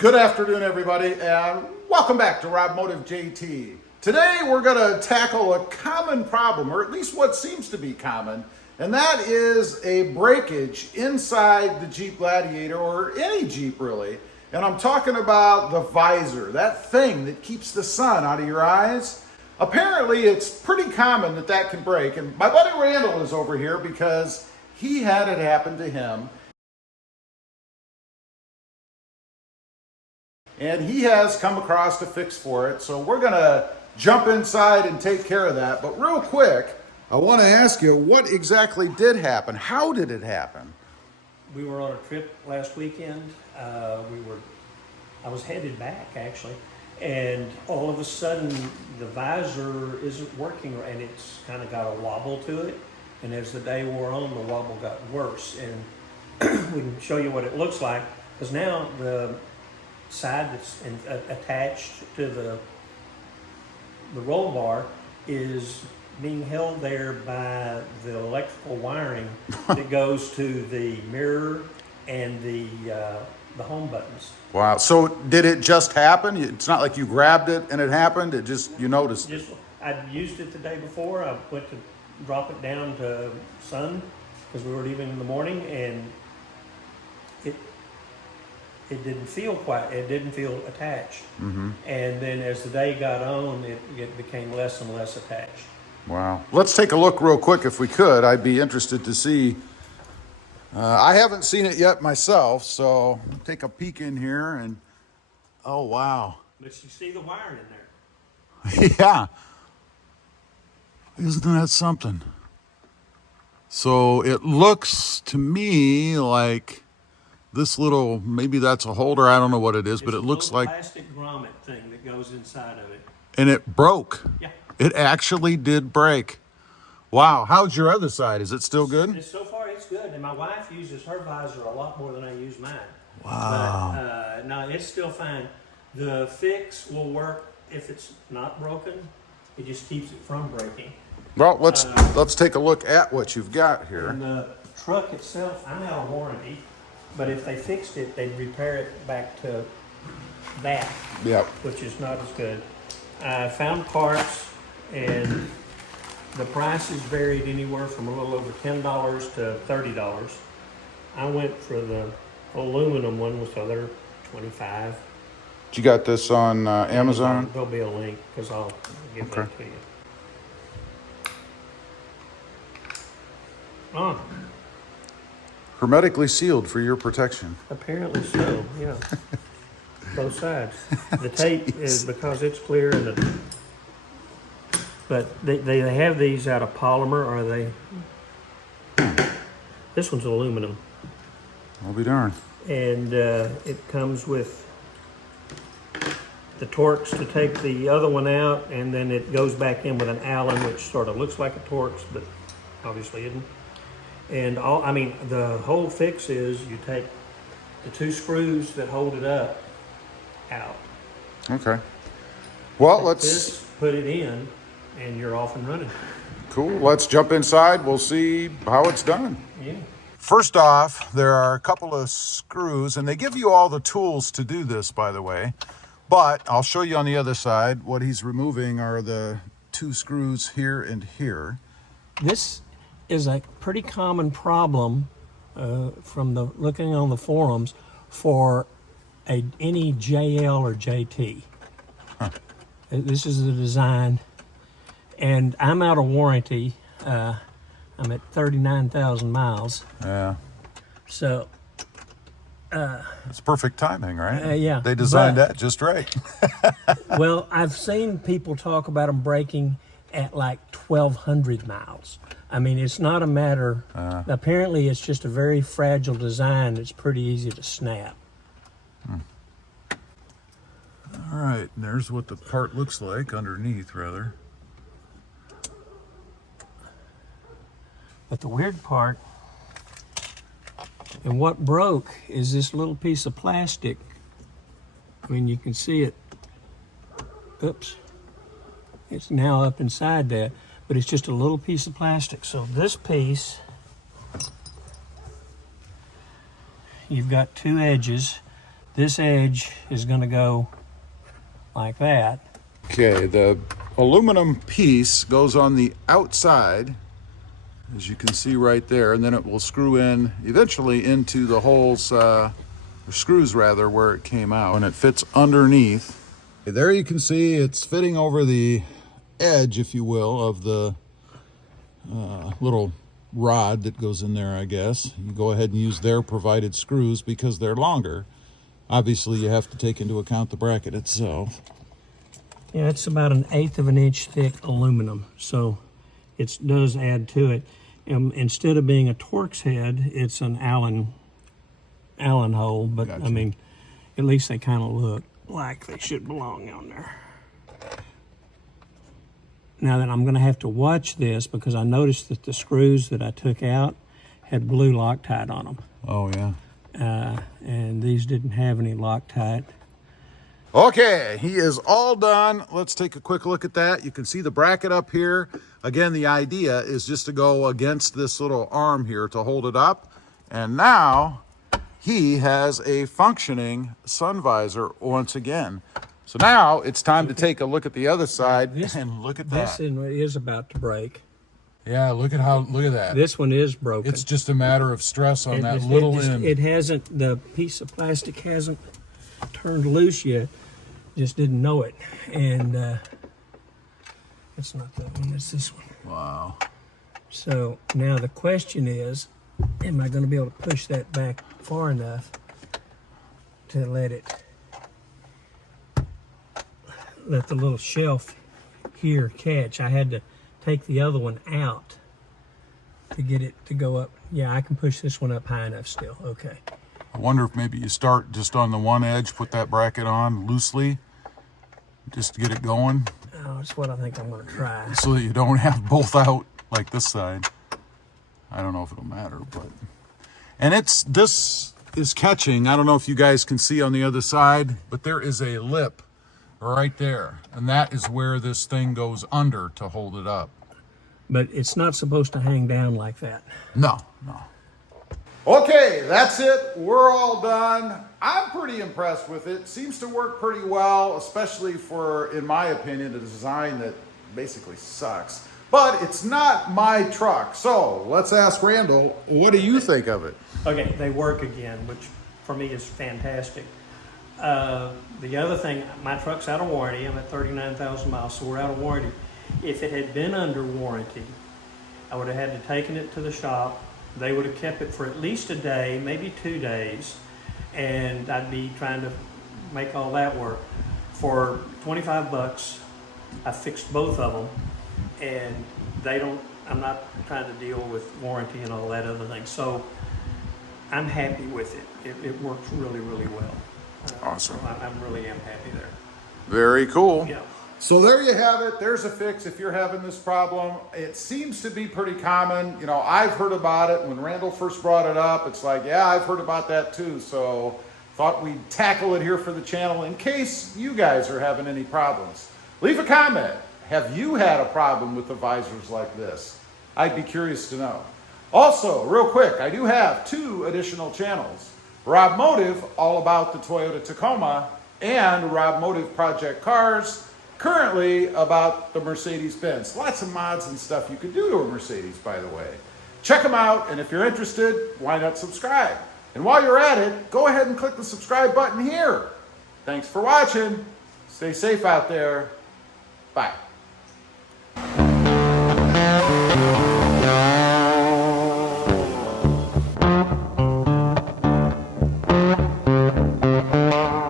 Good afternoon, everybody, and welcome back to Rob Motive JT. Today we're going to tackle a common problem, or at least what seems to be common, and that is a breakage inside the Jeep Gladiator, or any Jeep really. And I'm talking about the visor, that thing that keeps the sun out of your eyes. Apparently it's pretty common that that can break, and my buddy Randall is over here because he had it happen to him. And he has come across a fix for it, so we're gonna jump inside and take care of that. But real quick, I wanna ask you, what exactly did happen? How did it happen? We were on a trip last weekend. I was headed back actually, and all of a sudden the visor isn't working, and it's kind of got a wobble to it. And as the day wore on, the wobble got worse. And we can show you what it looks like, because now the side that's attached to the roll bar is being held there by the electrical wiring that goes to the mirror and the home buttons. Wow, so did it just happen? It's not like you grabbed it and it happened, it just, you noticed it. I'd used it the day before. I went to drop it down to sun because we were leaving in the morning, and it didn't feel attached. Mm-hmm. And then as the day got on, it became less and less attached. Wow. Let's take a look real quick if we could. I'd be interested to see. I haven't seen it yet myself, so I'll take a peek in here and, oh wow. But you see the wiring in there. Yeah. Isn't that something? So it looks to me like this little, maybe that's a holder, I don't know what it is, but it looks like plastic grommet thing that goes inside of it. And it broke. Yeah. It actually did break. Wow. How's your other side? Is it still good? So far it's good. And my wife uses her visor a lot more than I use mine. Wow. But no, it's still fine. The fix will work if it's not broken. It just keeps it from breaking. Well, let's take a look at what you've got here. And the truck itself, I'm out of warranty. But if they fixed it, they'd repair it back to that, Yep. Which is not as good. I found parts, and the prices varied anywhere from a little over $10 to $30. I went for the aluminum one with the other $25. You got this on Amazon? There'll be a link, because I'll give that to you. Oh. Hermetically sealed for your protection. Apparently so, yeah. Both sides. The tape is because it's clear, and but they have these out of polymer, or this one's aluminum. I'll be darned. And it comes with the Torx to take the other one out, and then it goes back in with an Allen, which sort of looks like a Torx, but obviously isn't. And the whole fix is you take the two screws that hold it up out. Okay. Well, Let's put it in, and you're off and running. Cool. Let's jump inside. We'll see how it's done. Yeah. First off, there are a couple of screws, and they give you all the tools to do this, by the way. But I'll show you on the other side. What he's removing are the two screws here and here. This is a pretty common problem from looking on the forums for any JL or JT. Huh. This is the design, and I'm out of warranty. I'm at 39,000 miles. Yeah. So. It's perfect timing, right? Yeah. They designed that just right. Well, I've seen people talk about them breaking at like 1,200 miles. I mean, it's not a matter, apparently it's just a very fragile design. It's pretty easy to snap. All right, and there's what the part looks like underneath, rather. But the weird part, and what broke, is this little piece of plastic. I mean, you can see it. Oops. It's now up inside there. But it's just a little piece of plastic. So this piece, you've got two edges This edge is going to go like that. Okay, the aluminum piece goes on the outside, as you can see right there, and then it will screw in eventually into the holes, or screws rather, where it came out, and it fits underneath. There you can see it's fitting over the edge, if you will, of the little rod that goes in there, I guess. You go ahead and use their provided screws because they're longer. Obviously, you have to take into account the bracket itself. Yeah, it's about 1/8 of an inch thick aluminum, so it does add to it. Instead of being a Torx head, it's an Allen hole, but Gotcha. I mean, at least they kind of look like they should belong on there. Now that I'm going to have to watch this because I noticed that the screws that I took out had blue Loctite on them. Oh, yeah. And these didn't have any Loctite. Okay, he is all done. Let's take a quick look at that. You can see the bracket up here. Again, the idea is just to go against this little arm here to hold it up. And now he has a functioning sun visor once again. So now it's time to take a look at the other side and look at that. This is about to break. Yeah, look at that. This one is broken. It's just a matter of stress on that It little just- end. It hasn't, the piece of plastic hasn't turned loose yet. Just didn't know it. And it's not that one, it's this one. Wow. So now the question is, am I going to be able to push that back far enough to let the little shelf here catch? I had to take the other one out to get it to go up. Yeah, I can push this one up high enough still. Okay. I wonder if maybe you start just on the one edge, put that bracket on loosely, just to get it going, Oh, that's what I think I'm going to try. so that you don't have both out like this side. I don't know if it'll matter, but... And this is catching. I don't know if you guys can see on the other side, but there is a lip right there. And that is where this thing goes under to hold it up. But it's not supposed to hang down like that. No. Okay, that's it. We're all done. I'm pretty impressed with it. Seems to work pretty well, especially for, in my opinion, a design that basically sucks. But it's not my truck. So let's ask Randall, what do you think of it? Okay, they work again, which for me is fantastic. The other thing, my truck's out of warranty. I'm at 39,000 miles, so we're out of warranty. If it had been under warranty, I would have had to taken it to the shop. They would have kept it for at least a day, maybe 2 days, and I'd be trying to make all that work. For 25 bucks, I fixed both of them, and I'm not trying to deal with warranty and all that other thing. So I'm happy with it. It works really, really well. Awesome. So I really am happy there. Very cool. Yeah. So there you have it. There's a fix if you're having this problem. It seems to be pretty common. You know, I've heard about it. When Randall first brought it up, it's like, yeah, I've heard about that too. So thought we'd tackle it here for the channel in case you guys are having any problems. Leave a comment. Have you had a problem with the visors like this? I'd be curious to know. Also, real quick, I do have 2 additional channels. Rob Motive, all about the Toyota Tacoma, and Rob Motive Project Cars, currently about the Mercedes-Benz. Lots of mods and stuff you could do to a Mercedes, by the way. Check them out, and if you're interested, why not subscribe? And while you're at it, go ahead and click the subscribe button here. Thanks for watching. Stay safe out there. Bye.